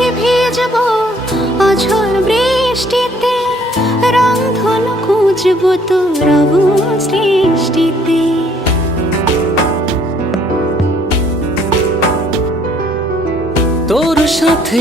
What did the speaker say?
সাথে ভিজবো অঝোর বৃষ্টিতে, রংধনু খুঁজবো তোর সৃষ্টিতে। তোর সাথে